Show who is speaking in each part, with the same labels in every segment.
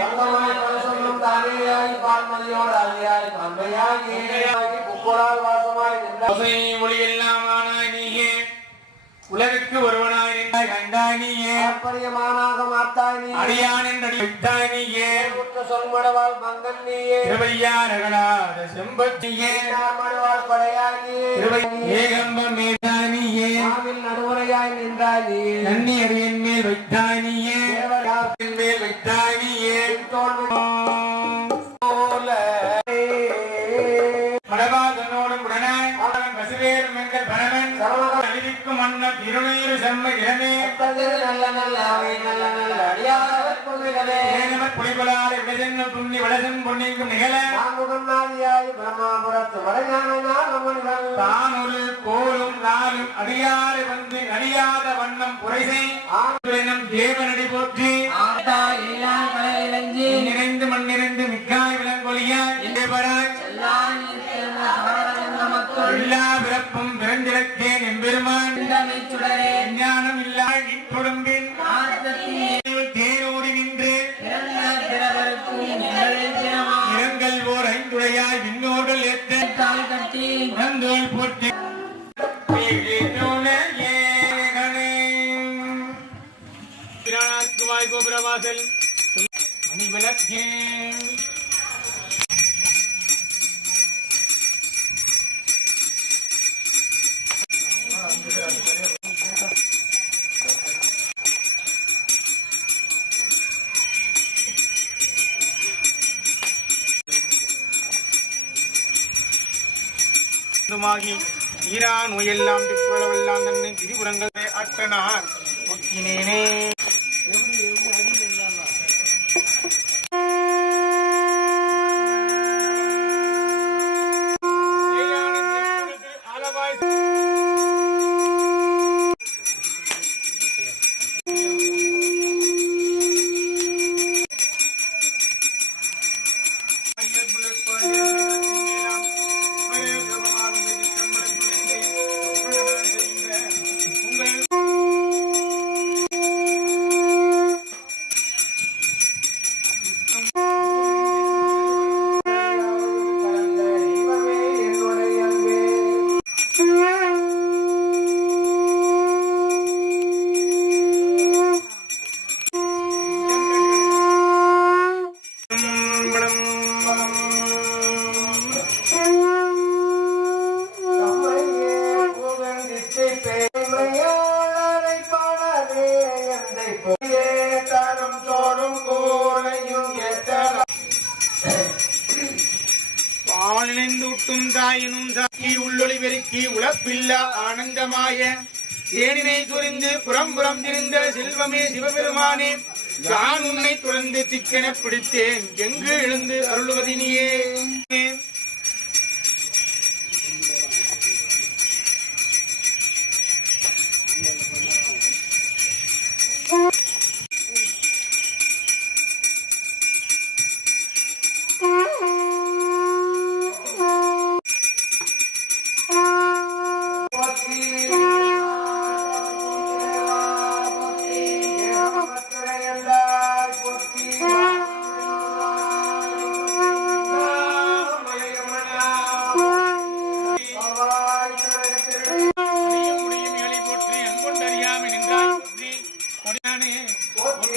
Speaker 1: தங்கமாய் பரசொல்லும் தானேயாய் பால்மதியோடு அழியாய் தந்தையாகி புக்கோடால் வாசமாய் நின்ற
Speaker 2: உலகுக்கு ஒருவனாய் நின்ற கண்டானியே
Speaker 1: தாற்பயமானாக மாத்தாய் நீ
Speaker 2: அடியான் என்று விட்டானியே
Speaker 1: குற்ற சொல்மடவாள் மங்கன் நீயே
Speaker 2: திருவையாரகளாத செம்பத்தியே
Speaker 1: மடவாள் நடுவுரையாய் நின்றாய் நீயே
Speaker 2: நன்னி அடியன் மேல் மேல் மடவாதனோடும் மன்ன திருநீரு செம்ம இளமே.
Speaker 1: தந்தது நல்ல நல்ல அவை நல்ல நல்ல அடியாரவர் கொள்கிறதே
Speaker 2: ஏனவர் புலிபலால் விடசென்னும் துண்ணி வடசன் பொன்னிக்கும் நிகழ?
Speaker 1: நான்முகம் நாதியாய் பிரம்மாபுரத்து வடஞான
Speaker 2: தான் ஒரு கோலும் நாளும் அடியாறு வந்து நடியாத வண்ணம் புரைசை ஆன இரங்கல் ஓர் ஐந்துடையாய் விண்ணோர்கள் ஏத்த உணர்ந்தோள் போற்றி. வாய் கோபுரவாசல் மணி விளக்கே மாகி ஈரா நோயெல்லாம் திப்புறவெல்லாம் தன்னை திரிபுரங்களே அட்டனார் ஒக்கினேனே பெருக்கி ஆனந்தமாய. தேனினை சுரிந்து புறம் புறம் திரிந்த செல்வமே சிவபெருமானே நான் உன்னை துறந்து சிக்கென பிடித்தேன். எங்கு எழுந்து அருள்வதினியே?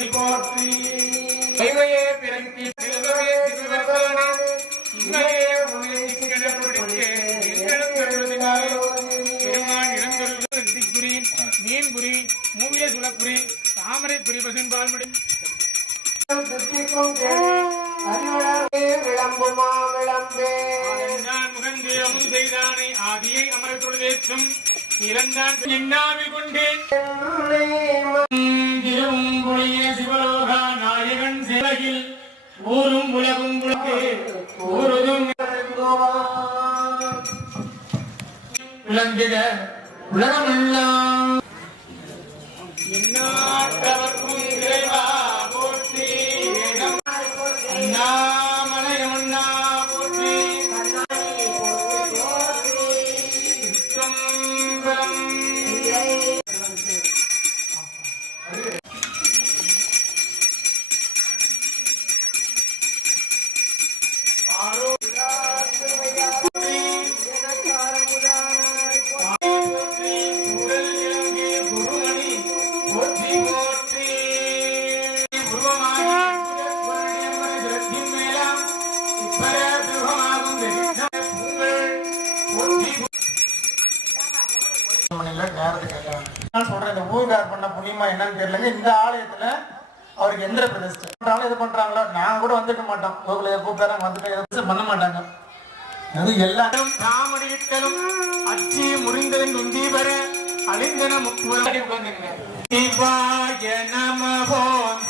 Speaker 1: போற்றி போற்றி.
Speaker 2: இவையே பிறக்கி செல்வமே திருவர்தானே இவையே உன்னை கிழப்பிடிக்கே எழுந்தருவதினாலே பெருமான் இளந்தருவது திக்குறி மீன்குறி மூவிய சுழக்குறி தாமரை குறி பசும்பால்மடி
Speaker 1: விளம்புமா
Speaker 2: இறந்தான் கொண்டேன் ஊரும் உலகும் ஊருதும் விளங்குக உலகமெல்லாம்.
Speaker 3: நான் கூட வந்துட்டு மாட்டோம். கோகுல கூப்பிட்டாரு வந்துட்டு பண்ண மாட்டாங்க. அது எல்லாரும்
Speaker 2: தாமடியிட்டலும் அச்சி முறிந்தலும் இந்தி வர அழிந்தன சிவாய நம ஓம்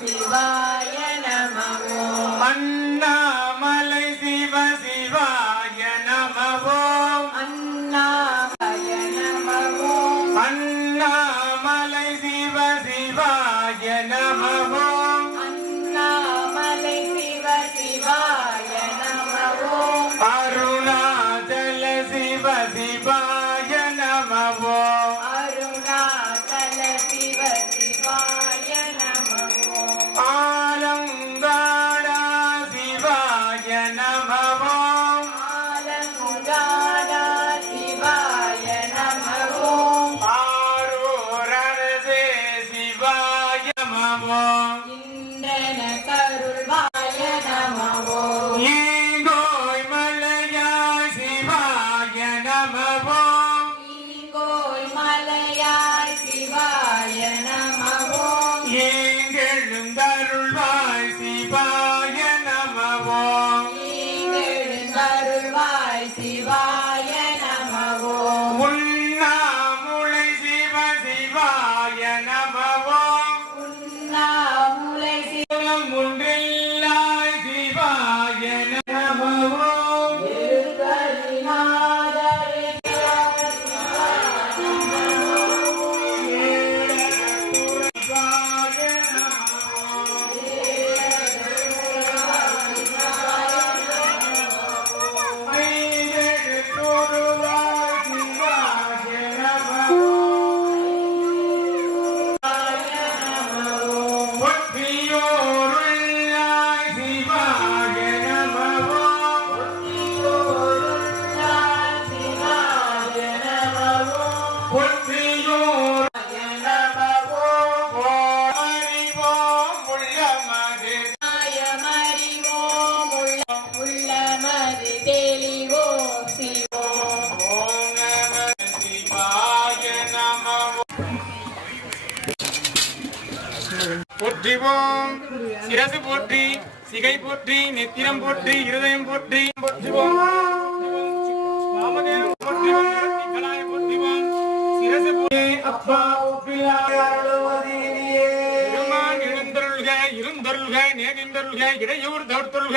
Speaker 2: சிவாய
Speaker 4: நம
Speaker 2: ஓம் அண்ணா Never போற்றுவோம். சிரசு போற்றி சிகை போற்றி நெத்திரம் போற்றி இருதயம் போற்றி போற்றுவோம். இருந்தருள்க இருந்தருள்க நேர்ந்தருள்க இடையூர் தவிர்த்தொள்க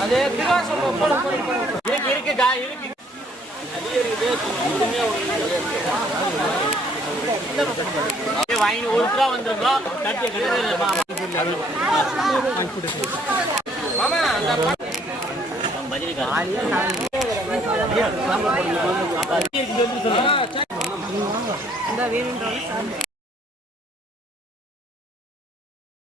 Speaker 1: அதே இருக்கு இருக்கு.
Speaker 5: வாங்கி ஒரு ரூபா வந்துருக்கோம் தட்டி கிடையாது